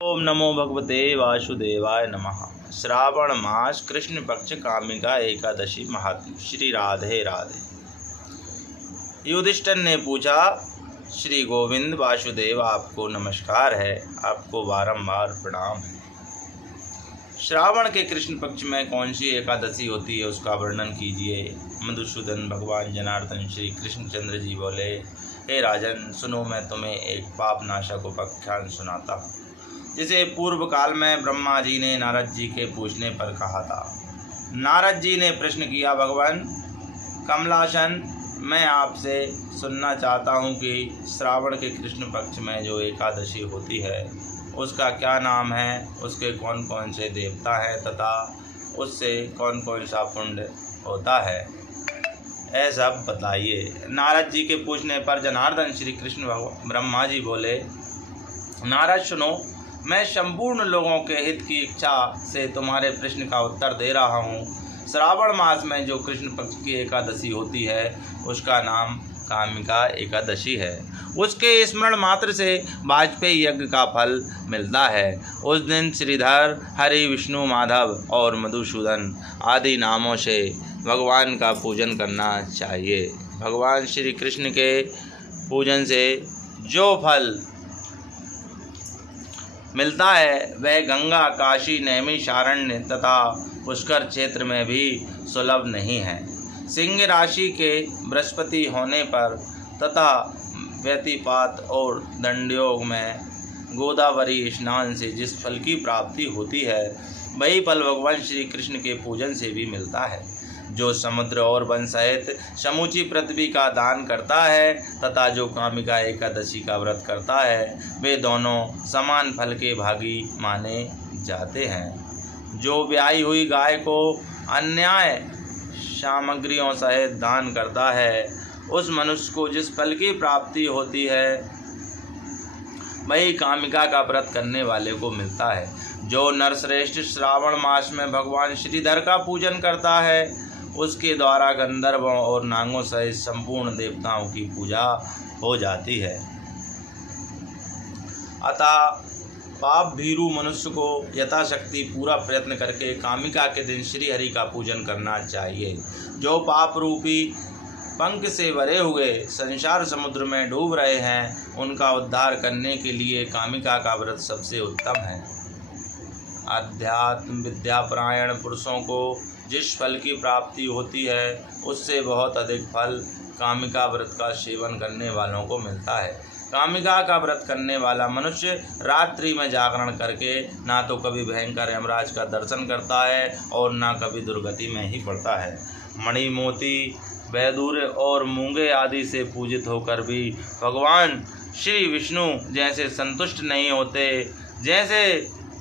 ओम नमो भगवते वासुदेवाय नमः। श्रावण मास कृष्ण पक्ष कामिका एकादशी महात्म्य। श्री राधे राधे। युधिष्ठिर ने पूछा, श्री गोविंद वासुदेव आपको नमस्कार है, आपको बारंबार प्रणाम है। श्रावण के कृष्ण पक्ष में कौन सी एकादशी होती है उसका वर्णन कीजिए। मधुसूदन भगवान जनार्दन श्री कृष्णचंद्र जी बोले, हे राजन, सुनो, मैं तुम्हें एक पाप नाशक उपाख्यान सुनाता हूँ, जिसे पूर्व काल में ब्रह्मा जी ने नारद जी के पूछने पर कहा था। नारद जी ने प्रश्न किया, भगवान कमलासन, मैं आपसे सुनना चाहता हूँ कि श्रावण के कृष्ण पक्ष में जो एकादशी होती है उसका क्या नाम है, उसके कौन कौन से देवता हैं तथा उससे कौन कौन सा पुण्य होता है, ऐसा बताइए। नारद जी के पूछने पर जनार्दन श्री कृष्ण ब्रह्मा जी बोले, नारद सुनो, मैं संपूर्ण लोगों के हित की इच्छा से तुम्हारे प्रश्न का उत्तर दे रहा हूँ। श्रावण मास में जो कृष्ण पक्ष की एकादशी होती है उसका नाम कामिका एकादशी है। उसके स्मरण मात्र से वाजपेयी यज्ञ का फल मिलता है। उस दिन श्रीधर, हरि, विष्णु, माधव और मधुसूदन आदि नामों से भगवान का पूजन करना चाहिए। भगवान श्री कृष्ण के पूजन से जो फल मिलता है वह गंगा, काशी, नैमिषारण्य तथा पुष्कर क्षेत्र में भी सुलभ नहीं है। सिंह राशि के बृहस्पति होने पर तथा व्यतिपात और दंडयोग में गोदावरी स्नान से जिस फल की प्राप्ति होती है वही फल भगवान श्री कृष्ण के पूजन से भी मिलता है। जो समुद्र और वन सहित समूची पृथ्वी का दान करता है तथा जो कामिका एकादशी का व्रत करता है वे दोनों समान फल के भागी माने जाते हैं। जो ब्याई हुई गाय को अन्याय सामग्रियों सहित दान करता है उस मनुष्य को जिस फल की प्राप्ति होती है वही कामिका का व्रत करने वाले को मिलता है। जो नरश्रेष्ठ श्रावण मास में भगवान श्रीधर का पूजन करता है उसके द्वारा गंधर्वों और नागों सहित संपूर्ण देवताओं की पूजा हो जाती है। अतः पाप भीरु मनुष्य को यथाशक्ति पूरा प्रयत्न करके कामिका के दिन श्री हरि का पूजन करना चाहिए। जो पाप रूपी पंख से भरे हुए संसार समुद्र में डूब रहे हैं उनका उद्धार करने के लिए कामिका का व्रत सबसे उत्तम है। अध्यात्म विद्यापरायण पुरुषों को जिस फल की प्राप्ति होती है उससे बहुत अधिक फल कामिका व्रत का सेवन करने वालों को मिलता है। कामिका का व्रत करने वाला मनुष्य रात्रि में जागरण करके ना तो कभी भयंकर यमराज का दर्शन करता है और ना कभी दुर्गति में ही पड़ता है। मणि, मोती, वैदूर्य और मूंगे आदि से पूजित होकर भी भगवान श्री विष्णु जैसे संतुष्ट नहीं होते जैसे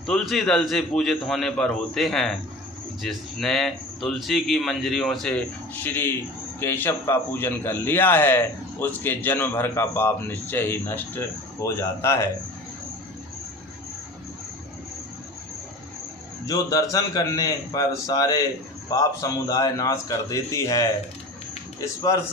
तुलसी दल से पूजित होने पर होते हैं। जिसने तुलसी की मंजरियों से श्री केशव का पूजन कर लिया है उसके जन्म भर का पाप निश्चय ही नष्ट हो जाता है। जो दर्शन करने पर सारे पाप समुदाय नाश कर देती है, स्पर्श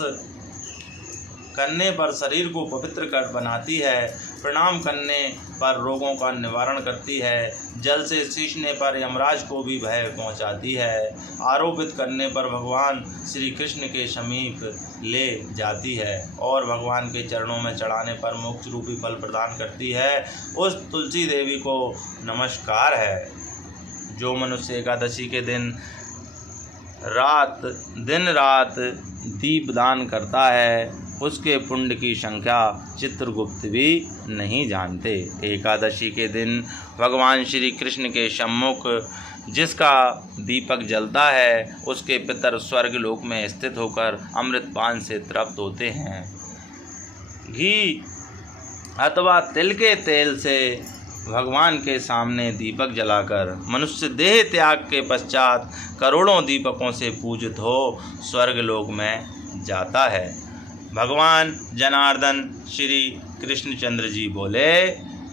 करने पर शरीर को पवित्र कर बनाती है, प्रणाम करने पर रोगों का निवारण करती है, जल से सींचने पर यमराज को भी भय पहुंचाती है, आरोपित करने पर भगवान श्री कृष्ण के समीप ले जाती है और भगवान के चरणों में चढ़ाने पर मोक्ष रूपी फल प्रदान करती है, उस तुलसी देवी को नमस्कार है। जो मनुष्य एकादशी के दिन रात दीप दान करता है उसके पुण्य की संख्या चित्रगुप्त भी नहीं जानते। एकादशी के दिन भगवान श्री कृष्ण के सम्मुख जिसका दीपक जलता है उसके पितर स्वर्ग लोक में स्थित होकर अमृतपान से तृप्त होते हैं। घी अथवा तिल के तेल से भगवान के सामने दीपक जलाकर मनुष्य देह त्याग के पश्चात करोड़ों दीपकों से पूजित हो स्वर्ग लोक में जाता है। भगवान जनार्दन श्री कृष्णचंद्र जी बोले,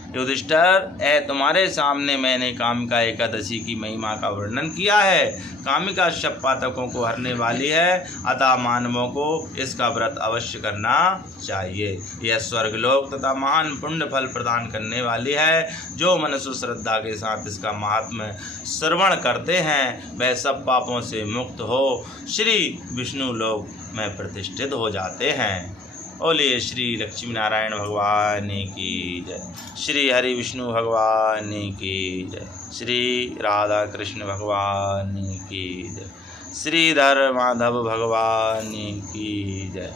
युधिष्ठिर, तुम्हारे सामने मैंने कामिका एकादशी की महिमा का वर्णन किया है। कामिका सब पातकों को हरने वाली है, अतः मानवों को इसका व्रत अवश्य करना चाहिए। यह स्वर्गलोक तथा महान पुण्य फल प्रदान करने वाली है। जो मनुष्य श्रद्धा के साथ इसका महात्म्य श्रवण करते हैं वह सब पापों से मुक्त हो श्री विष्णु लोक में प्रतिष्ठित हो जाते हैं। बोलिए श्री लक्ष्मी नारायण भगवान की जय, श्री हरि विष्णु भगवान की जय, श्री राधा कृष्ण भगवान की जय, श्रीधर माधव भगवान की जय,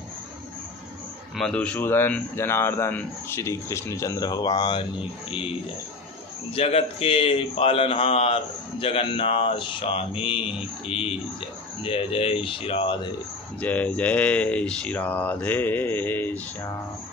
मधुसूदन जनार्दन श्री कृष्णचंद्र भगवान की जय। जगत के पालनहार जगन्नाथ स्वामी की जय। जय जय श्री राधे, जय जय श्री राधे श्याम।